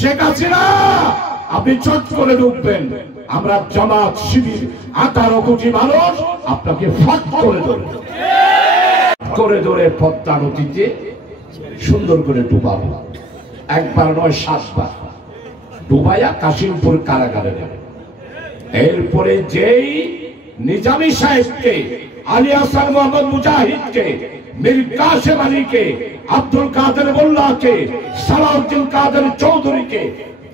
শেখ হাসিনা আপনি চট করে ঢুকবেন, আমরা জামাত শিবির 18 কোটি মানুষ আপনাকে ফাঁক করে ধরবে, করে ধরে পদ্মা নদীতে সুন্দর করে ডুবাবো। একবার নয় 7 বার ডুবাইয়া কাশিমপুর কারাগারে নেবে। এরপরে যেই নিজামী সাহেবকে, আলী হাসান মোহাম্মদ মুজাহিদকে, মীর কাসেম আলীকে, আব্দুল কাদের মোল্লাকে, সালাউদ্দিন কাদের চৌধুরীকে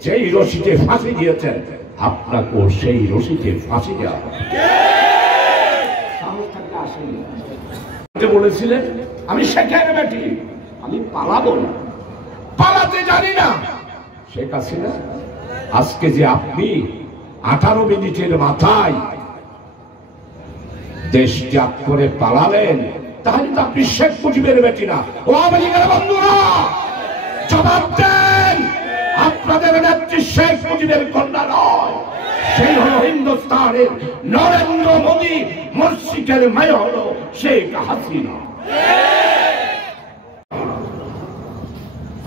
যেই রশিতে ফাঁসি দিয়েছেন, আপনাকে সেই রশিতে ফাঁসি দেওয়া হবে। বলেছিলেন আমি শেখের বেটি, আমি পালাবো না, পালাতে জানি না। শেখ হাসিনা আজকে যে আপনি 18 মিনিটের মাথায় দেশ ত্যাগ করে পালালেন, তাহলে তো আপনি শেখ মুজিবের বেটি না। ও আমেরিকার বন্ধুরা, জবাব দেন, আপনাদের নেত্রী শেখ মুজিবের কন্যা নয়, সেই হলো হিন্দুস্তানের নরেন্দ্র মোদী, মুর্শিদের মেয়ে হলো শেখ হাসিনা।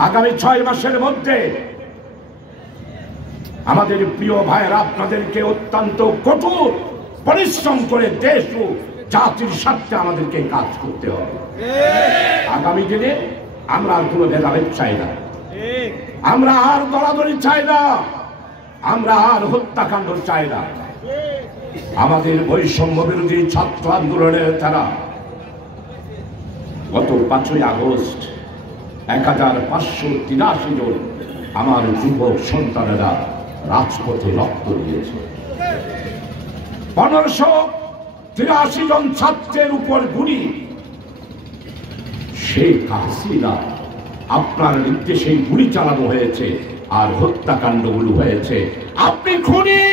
আগামী 6 মাসের মধ্যে আমাদের প্রিয় ভাইয়েরা আপনাদেরকে অত্যন্ত কঠোর পরিশ্রম করে দেশ ও জাতির স্বার্থে আমাদেরকে কাজ করতে হবে। আগামী দিনে আমরা আর কোনো ভেদাভেদ চাই না, আমরা আর দলাদলি চাই না, আমরা আর হত্যাকাণ্ড চাই না। আমাদের বৈষম্য বিরোধী ছাত্র আন্দোলনের তারা গত 5ই আগস্ট 1583 জন আমার যুবক সন্তানেরা রাজপথে রক্ত দিয়েছে। 1583 জন ছাত্রের উপর গুলি। শেখ হাসিনা আপনার নির্দেশে গুলি চালানো হয়েছে আর হত্যাকাণ্ডগুলো হয়েছে। আপনি খুনি,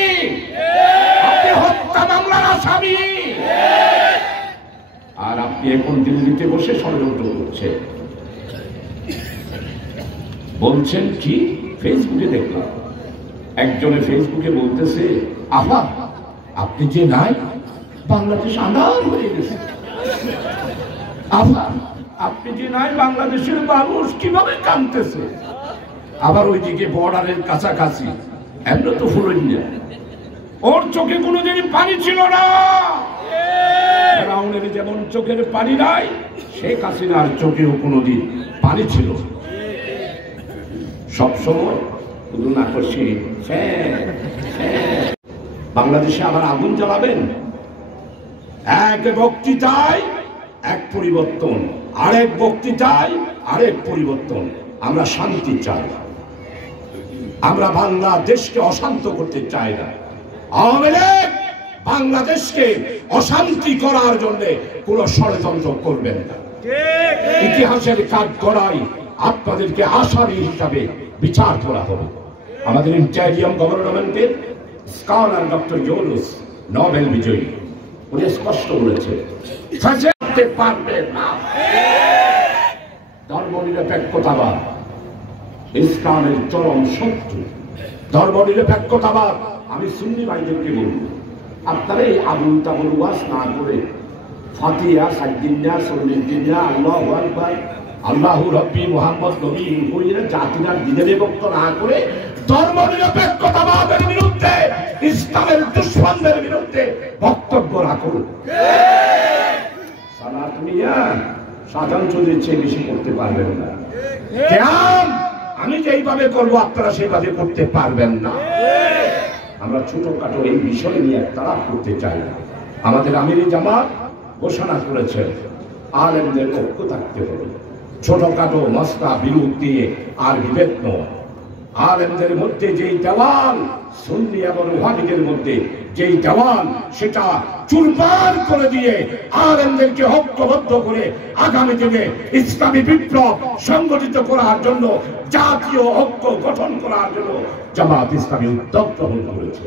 আপনি হত্যা মামলার আসামি, আর আপনি এখন দিল্লিতে বসে ষড়যন্ত্র করছেন। বলছেন কি? ফেসবুকে দেখলাম একজনে ফেসবুকে বলতেছে, আহা আপনি যে নাই, বাংলাদেশ আন্ধার হয়ে গেছে। আহা আপনি যে নাই, বাংলাদেশের মানুষ কিভাবে কাঁদতেছে। আবার ওইদিকে বর্ডারের কাছাকাছি এমন তো ফুলইন্ডিয়া, ওর চোখে কোনোদিন পানি ছিল না। ফেরাউনের যেমন চোখের পানি নাই, শেখ হাসিনার চোখেও কোনোদিন পানি ছিল। সবসময় শুধু না করছি বাংলাদেশে আবার আগুন জ্বালাবেন। এক বক্তৃতায় এক পরিবর্তন, আরেক বক্তৃতায় আরেক পরিবর্তন। আমরা শান্তি চাই, আমরা বাংলাদেশকে অশান্ত করতে চাই না। আওয়ামী লীগ বাংলাদেশকে অশান্তি করার জন্য কোন ষড়যন্ত্র করবেন না। ইতিহাসের কাজ করাই আপনাদেরকে আসামি হিসাবে বিচার করা হবে। আমাদের ইন্টারিয়াম গভর্নমেন্টের স্কলার ডক্টর ইউনুস, নোবেল বিজয়ী, উনি স্পষ্ট বলেছেন পারবে না। ধর্মনিরপেক্ষতাবাদ ইসলামের চরম শত্রু। ধর্মনিরপেক্ষতাবাদ, আমি সুন্নি ভাইদেরকে বলব, আপনারা এই আবুল তাবুল ওয়াজ না করে ফাতিহা, সাজ্জিন্না, সল্লিদ্দিনা, আল্লাহু আকবার, আল্লাহু রাব্বি, মুহাম্মদ নবী কইরা জাতিরা দিনের বিভক্ত না করে ধর্মনিরপেক্ষতাবাদের বিরুদ্ধে, ইসলামের দুশমনদের বিরুদ্ধে বক্তব্য রাখুন। সালাত মিয়া সাধান চৌধুরীর চেয়ে বেশি করতে পারবেন না। কেন আমি যেইভাবে করবো আপনারা সেইভাবে করতে পারবেন না। আমরা ছোটখাটো এই বিষয় নিয়ে তালাক করতে চাই না। আমাদের আমিরি জামাত ঘোষণা করেছে আলেমদের ঐক্য থাকতে হবে। ছোটখাটো মশলা বিরোধ দিয়ে আর বিভেদ নয়। আলেমদের মধ্যে যেই দেওয়াল, সুন্নি এবং ওয়াহাবিদের মধ্যে যেই দেওয়াল, সেটা চুরমার করে দিয়ে আলেমদেরকে ঐক্যবদ্ধ করে আগামী দিনে ইসলামী বিপ্লব সংগঠিত করার জন্য, জাতীয় ঐক্য গঠন করার জন্য জামাত ইসলামী উদ্যোগ গ্রহণ করেছে।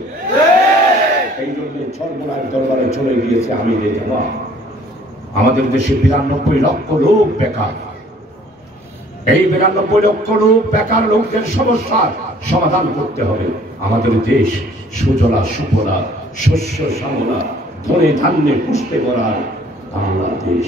এই জন্য সর্বনাশ দরবারে চলে গিয়েছে আমিরে জামাত। আমাদের দেশে 92 লক্ষ লোক বেকার। এই 92 লক্ষ লোক বেকার লোকদের সমস্যার সমাধান করতে হবে। আমাদের দেশ সুজলা সুফলা, শস্য শ্যামলা, ধনে ধান্যে পুষ্পে ভরা বাংলাদেশ।